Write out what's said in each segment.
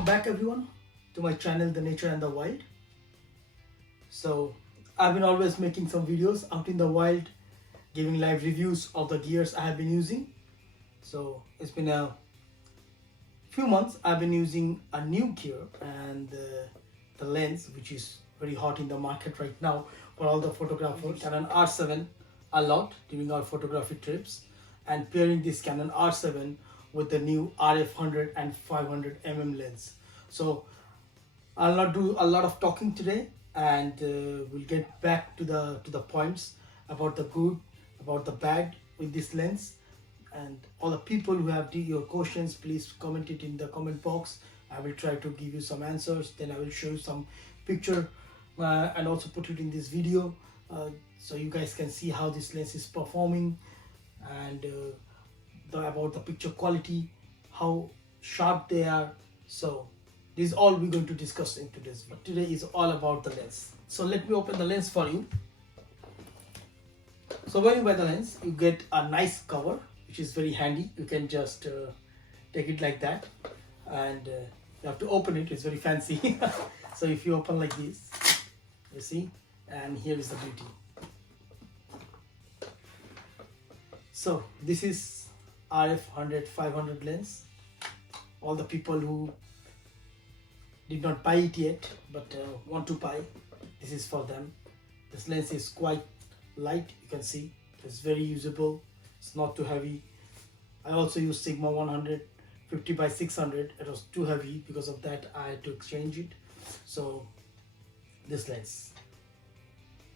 Welcome back everyone to my channel The Nature and the Wild. So I've been always making some videos out in the wild, giving live reviews of the gears I have been using. So it's been a few months I've been using a new gear, and the Lense, which is very hot in the market right now for all the photographers. Canon R7 a lot during our photography trips, and pairing this Canon R7 with the new RF 100 and 500 mm lens. So I'll not do a lot of talking today, and we'll get back to the points about the good, about the bad with this lens. And all the people who have your questions, please comment it in the comment box. I will try to give you some answers. Then I will show you some picture and also put it in this video so you guys can see how this lens is performing, and about the picture quality, how sharp they are. So this is all we're going to discuss in today's video. Today is all about the lens. So let me open the lens for you. So when you buy the lens, you get a nice cover, which is very handy. You can just take it like that, and you have to open it. It's very fancy. So if you open like this, you see, and here is the beauty. So this is RF 100 500 lens. All the people who did not buy it yet but want to buy, this is for them. This lens is quite light, you can see. It's very usable, it's not too heavy. I also use Sigma 100 50 by 600. It was too heavy, because of that I had to exchange it. So this lens.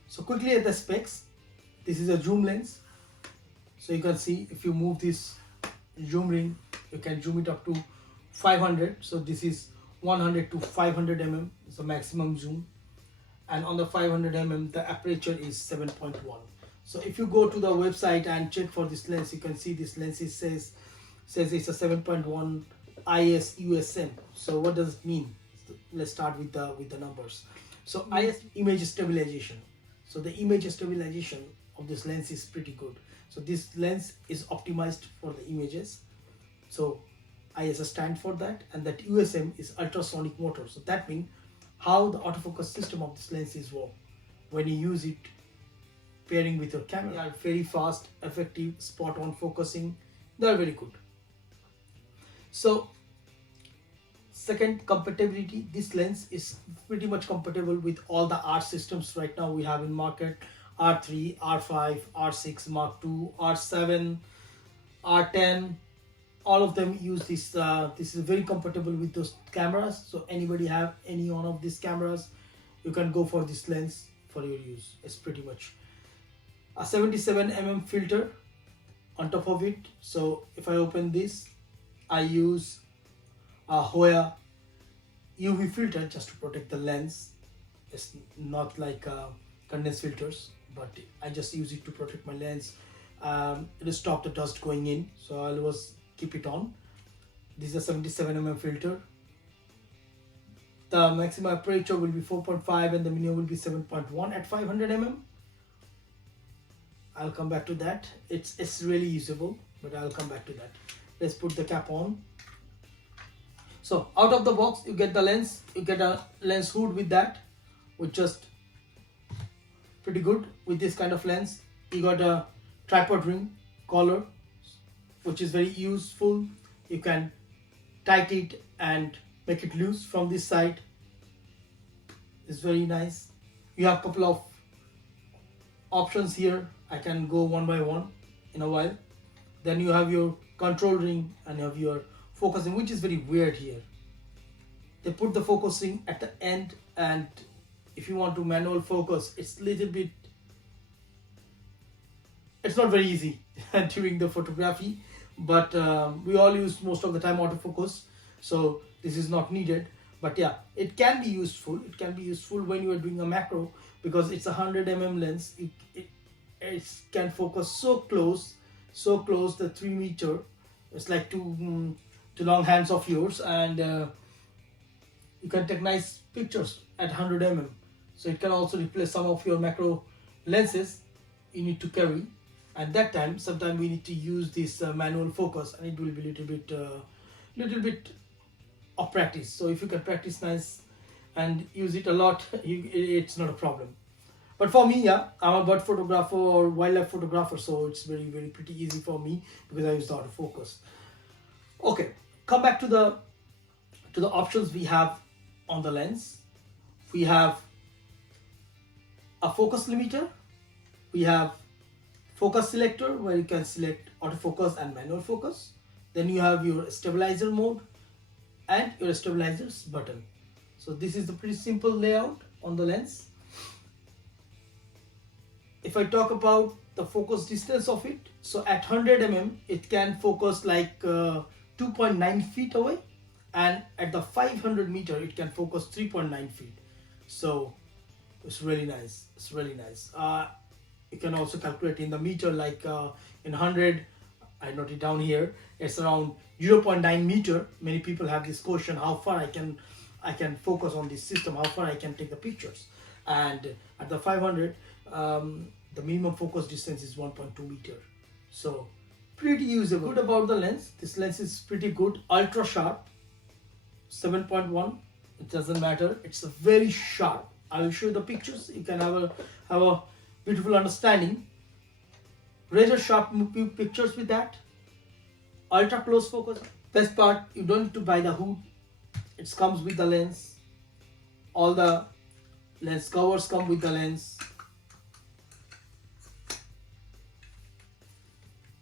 So quickly at the specs, this is a zoom lens. So you can see, if you move this zoom ring, you can zoom it up to 500. So this is 100 to 500 mm is the maximum zoom, and on the 500 mm the aperture is 7.1. So if you go to the website and check for this lens, you can see this lens says it's a 7.1 IS USM. So what does it mean? Let's start with the numbers. So IS, image stabilization. So the image stabilization of this lens is pretty good. So this lens is optimized for the images. So IS stands for that, and that USM is ultrasonic motor. So that means how the autofocus system of this lens is work when you use it pairing with your camera. They are very fast, effective, spot on focusing. They are very good. So second, compatibility. This lens is pretty much compatible with all the R systems right now we have in market. R3, R5, R6 Mark II, R7, R10, all of them use this. This is very compatible with those cameras. So anybody have any one of these cameras, you can go for this lens for your use. It's pretty much a 77 mm filter on top of it. So if I open this, I use a Hoya UV filter just to protect the lens. It's not like condensed filters, but I just use it to protect my lens. It will stop the dust going in, so I'll always keep it on. This is a 77 mm filter. The maximum aperture will be 4.5 and the minimum will be 7.1 at 500 mm. I'll come back to that. It's really usable, but I'll come back to that. Let's put the cap on. So out of the box, you get the lens. You get a lens hood with that, which just pretty good. With this kind of lens, you got a tripod ring collar, which is very useful. You can tighten it and make it loose from this side. It's very nice. You have a couple of options here. I can go one by one in a while. Then you have your control ring and you have your focusing, which is very weird here. They put the focusing at the end, and if you want to manual focus, it's little bit, it's not very easy during the photography, but we all use most of the time autofocus, so this is not needed. But yeah, it can be useful. It can be useful when you are doing a macro, because it's a 100 mm lens. It can focus so close, the 3 meter. It's like two long hands of yours, and you can take nice pictures at 100 mm. So it can also replace some of your macro lenses you need to carry. At that time, sometimes we need to use this manual focus, and it will be little bit of practice. So if you can practice nice and use it a lot, it's not a problem. But for me, yeah, I'm a bird photographer or wildlife photographer, so it's very pretty easy for me because I use the autofocus. Okay, come back to the options we have on the lens. We have a focus limiter, we have focus selector where you can select autofocus and manual focus. Then you have your stabilizer mode and your stabilizers button. So this is the pretty simple layout on the lens. If I talk about the focus distance of it, so at 100 mm it can focus like 2.9 feet away, and at the 500 meter it can focus 3.9 feet. So it's really nice. It's really nice. You can also calculate in the meter, like in 100, I note it down here, it's around 0.9 meter. Many people have this question, how far I can focus on this system, how far I can take the pictures. And at the 500, the minimum focus distance is 1.2 meter. So pretty usable. Good about the lens, this lens is pretty good. Ultra sharp, 7.1, it doesn't matter, it's a very sharp. I will show you the pictures, you can have a beautiful understanding. Razor sharp pictures with that. Ultra close focus. Best part, you don't need to buy the hood, it comes with the lens. All the lens covers come with the lens.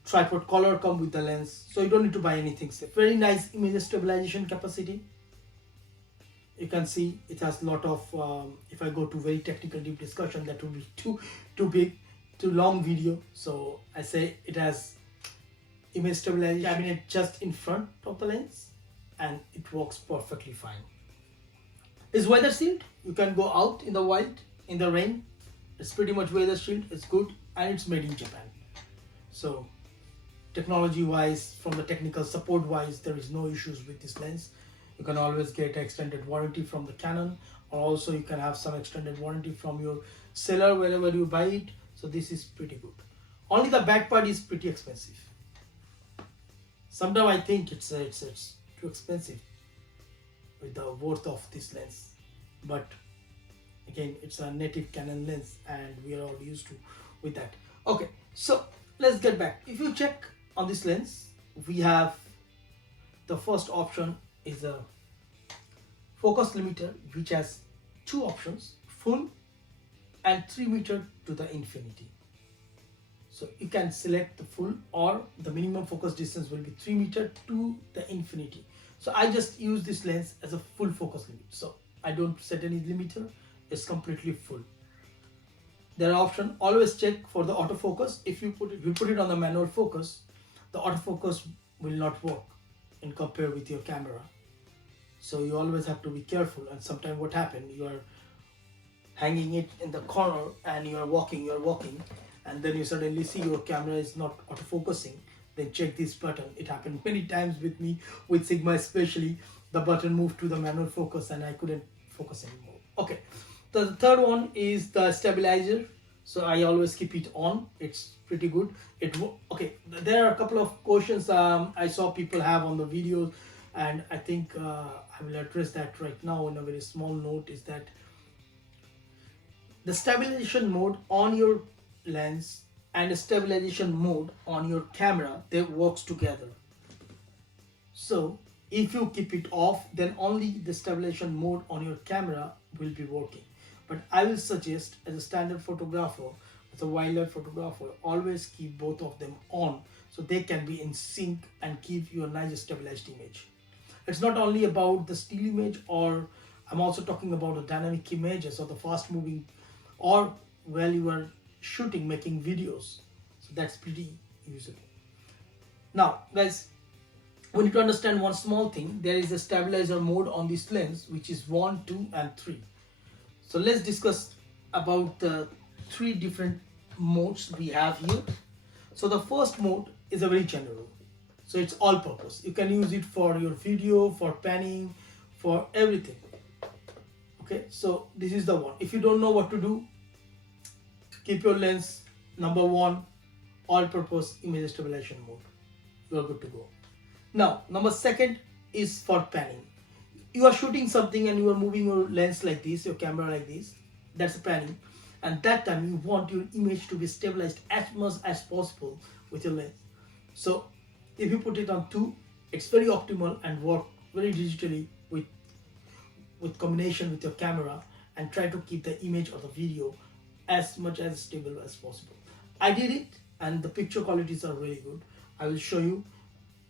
Tripod collar come with the lens, so you don't need to buy anything. Very nice image stabilization capacity. You can see it has a lot of, if I go to very technical deep discussion, that would be too big, too long video. So I say it has image stabilization cabinet just in front of the lens, and it works perfectly fine. It's weather sealed. You can go out in the wild, in the rain. It's pretty much weather sealed. It's good, and it's made in Japan. So technology wise, from the technical support wise, there is no issues with this lens. You can always get extended warranty from the Canon, or also you can have some extended warranty from your seller wherever you buy it. So this is pretty good. Only the back part is pretty expensive. Sometimes I think it's too expensive with the worth of this lens, but again, it's a native Canon lens and we are all used to with that. Okay, so let's get back. If you check on this lens, we have the first option is a focus limiter, which has two options, full and 3 meter to the infinity. So you can select the full, or the minimum focus distance will be 3 meter to the infinity. So I just use this lens as a full focus limit. So I don't set any limiter, it's completely full. There are option, always check for the autofocus. If you put it on the manual focus, the autofocus will not work in compare with your camera. So you always have to be careful. And sometimes what happens, you are hanging it in the corner and you are walking, and then you suddenly see your camera is not autofocusing. Then check this button. It happened many times with me, with Sigma especially. The button moved to the manual focus and I couldn't focus anymore. Okay, the third one is the stabilizer. So I always keep it on. It's pretty good. Okay, there are a couple of questions I saw people have on the videos, and I think I will address that right now in a very small note. Is that the stabilization mode on your lens and the stabilization mode on your camera, they works together. So if you keep it off, then only the stabilization mode on your camera will be working. But I will suggest, as a standard photographer, as a wildlife photographer, always keep both of them on so they can be in sync and give you a nice stabilized image. It's not only about the still image, or I'm also talking about the dynamic images or the fast moving, or while you are shooting, making videos. So that's pretty usable. Now guys, we need to understand one small thing. There is a stabilizer mode on this lens, which is 1, 2 and 3. So let's discuss about the 3 different modes we have here. So the first mode is a very general. So it's all purpose. You can use it for your video, for panning, for everything. Okay, so this is the one. If you don't know what to do, keep your lens number 1, all purpose image stabilization mode. You are good to go. Now, number 2 is for panning. you are shooting something and you are moving your lens like this, your camera like this, that's panning, and that time you want your image to be stabilized as much as possible with your lens. So if you put it on 2, it's very optimal and work very digitally with combination with your camera, and try to keep the image or the video as much as stable as possible. I did it and the picture qualities are really good. I will show you.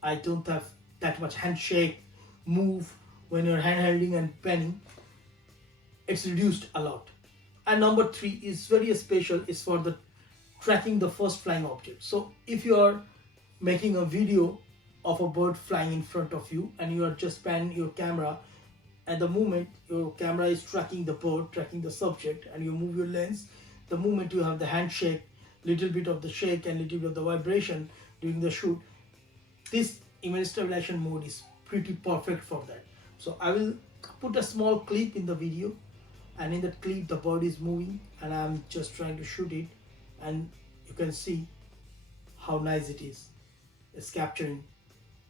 I don't have that much handshake move when you're handholding and penning. It's reduced a lot. And number 3 is very special, is for the tracking the first flying object. So if you are making a video of a bird flying in front of you and you are just panning your camera, at the moment your camera is tracking the bird, tracking the subject, and you move your lens, the moment you have the handshake, little bit of the shake and little bit of the vibration during the shoot, this image stabilization mode is pretty perfect for that. So I will put a small clip in the video, and in that clip the bird is moving and I'm just trying to shoot it, and you can see how nice it is. It's capturing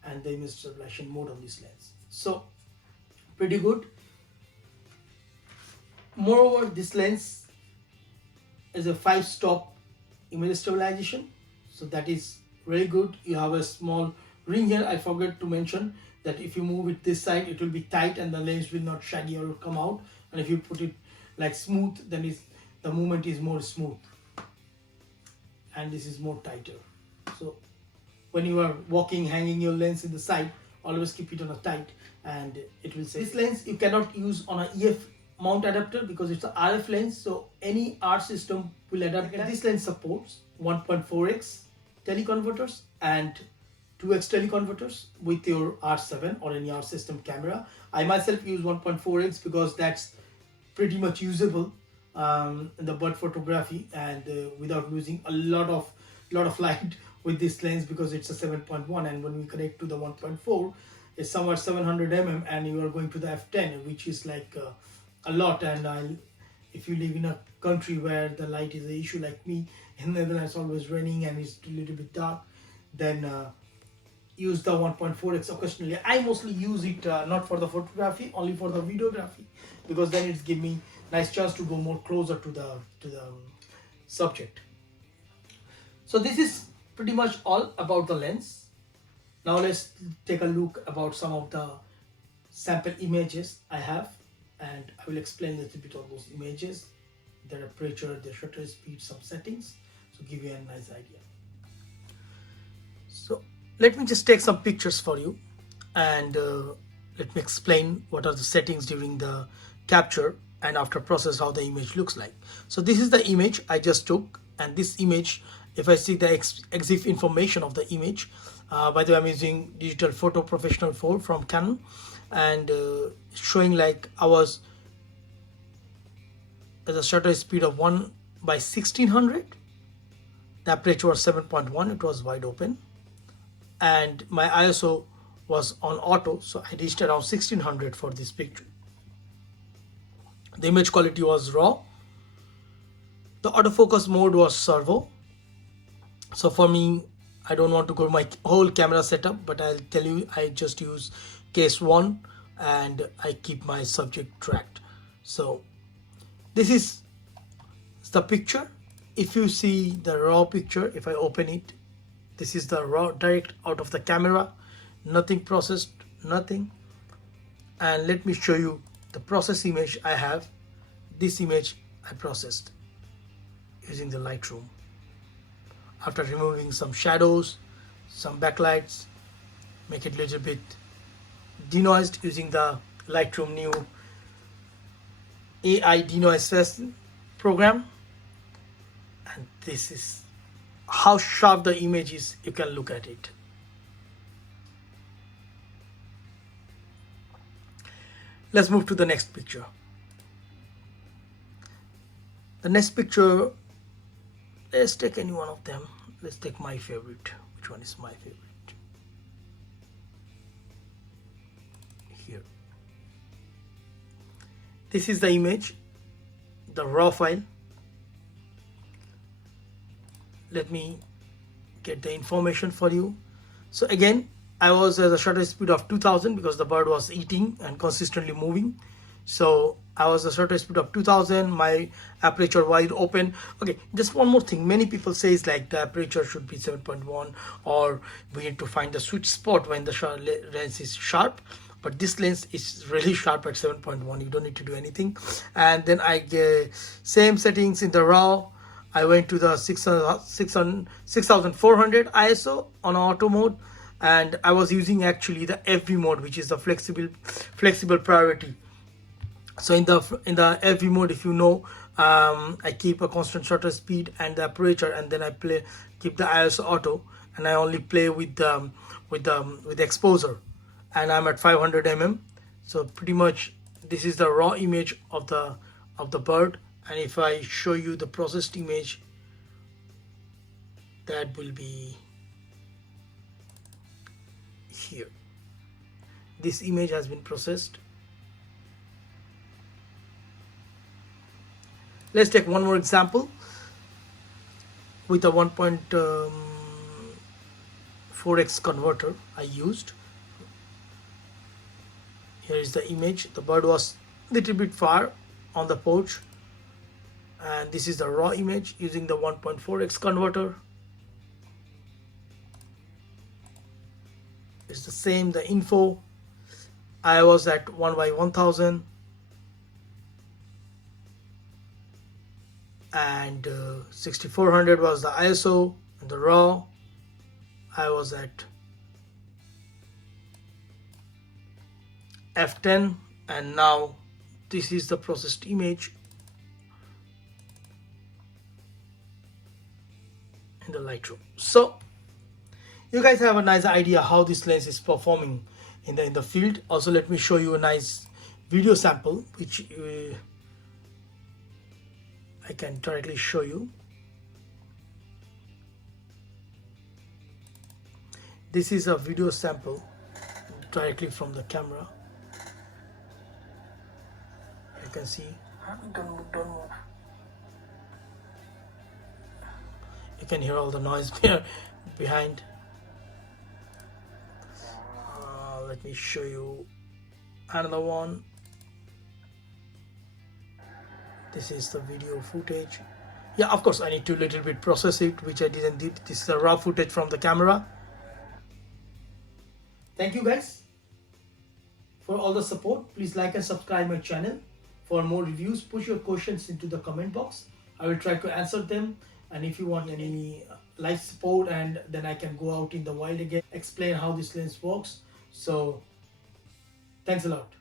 and the image stabilization mode on this lens. So pretty good. Moreover, this lens is a 5-stop image stabilization, so that is very good. You have a small ring here. I forgot to mention that if you move it this side, it will be tight and the lens will not shaggy or come out, and if you put it like smooth, then the movement is more smooth and this is more tighter. So when you are walking, hanging your lens in the side, always keep it on a tight and it will say. This lens you cannot use on a EF mount adapter because it's an RF lens, so any R system will adapt it. This lens supports 1.4x teleconverters and 2x teleconverters with your R7 or any R system camera. I myself use 1.4x because that's pretty much usable in the bird photography, and without losing a lot of light with this lens, because it's a 7.1, and when we connect to the 1.4 it's somewhat 700 mm and you are going to the f10, which is like a lot. And if you live in a country where the light is an issue like me, in Netherlands always raining and it's a little bit dark, then use the 1.4x occasionally. I mostly use it not for the photography, only for the videography, because then it's give me nice chance to go more closer to the subject. So this is pretty much all about the lens. Now let's take a look about some of the sample images I have, and I will explain a little bit of those images, their aperture, their shutter speed, some settings, so give you a nice idea. So let me just take some pictures for you, and let me explain what are the settings during the capture and after process how the image looks like. So this is the image I just took, and this image, if I see the EXIF information of the image, by the way, I'm using Digital Photo Professional 4 from Canon, and showing like I was at a shutter speed of 1/1600, the aperture was 7.1, it was wide open, and my ISO was on auto, so I reached around 1600 for this picture. The image quality was raw. The autofocus mode was servo. So for me, I don't want to go my whole camera setup, but I'll tell you, I just use case 1 and I keep my subject tracked. So this is the picture. If you see the raw picture, if I open it, this is the raw direct out of the camera, nothing processed, nothing. And let me show you the process image I have. This image I processed using the Lightroom after removing some shadows, some backlights, make it a little bit denoised using the Lightroom new AI denoise program. And this is how sharp the image is. You can look at it. Let's move to the next picture. The next picture, let's take any one of them. Let's take my favorite. Which one is my favorite? Here. This is the image, the raw file. Let me get the information for you. So again, I was at a shutter speed of 2000 because the bird was eating and consistently moving. So I was a shutter speed of 2000, my aperture wide open. Okay, just one more thing. Many people says like the aperture should be 7.1, or we need to find the sweet spot when the lens is sharp. But this lens is really sharp at 7.1. You don't need to do anything. And then I get same settings in the RAW. I went to the 6400 ISO on auto mode, and I was using actually the FV mode, which is the flexible priority. So in the FV mode, if you know, I keep a constant shutter speed and the aperture, and then I keep the ISO auto, and I only play with the exposure, and I'm at 500 mm. So pretty much this is the raw image of the bird, and if I show you the processed image, that will be here. This image has been processed. Let's take one more example with a 1.4x converter I used. Here is the image. The bird was a little bit far on the porch, and this is the raw image using the 1.4x converter. It's the same, the info. I was at 1/1000, and 6400 was the ISO, and the raw I was at f10, and now this is the processed image in the Lightroom. So you guys have a nice idea how this lens is performing in the field. Also, let me show you a nice video sample which I can directly show you. This is a video sample directly from the camera. You can see. Don't move. You can hear all the noise behind. Let me show you another one. This is the video footage. Yeah, of course I need to little bit process it, which I didn't do. This is the raw footage from the camera. Thank you guys for all the support. Please like and subscribe my channel. For more reviews, push your questions into the comment box. I will try to answer them. And if you want any live support, and then I can go out in the wild again, explain how this lens works. So thanks a lot.